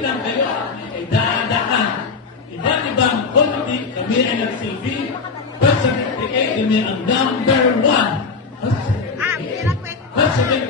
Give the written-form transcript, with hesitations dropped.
lang kayo ay dadaan. Iba't ibang committee, kami ay nagsilbi. Pag 78, kami ang number 1. Pag 78,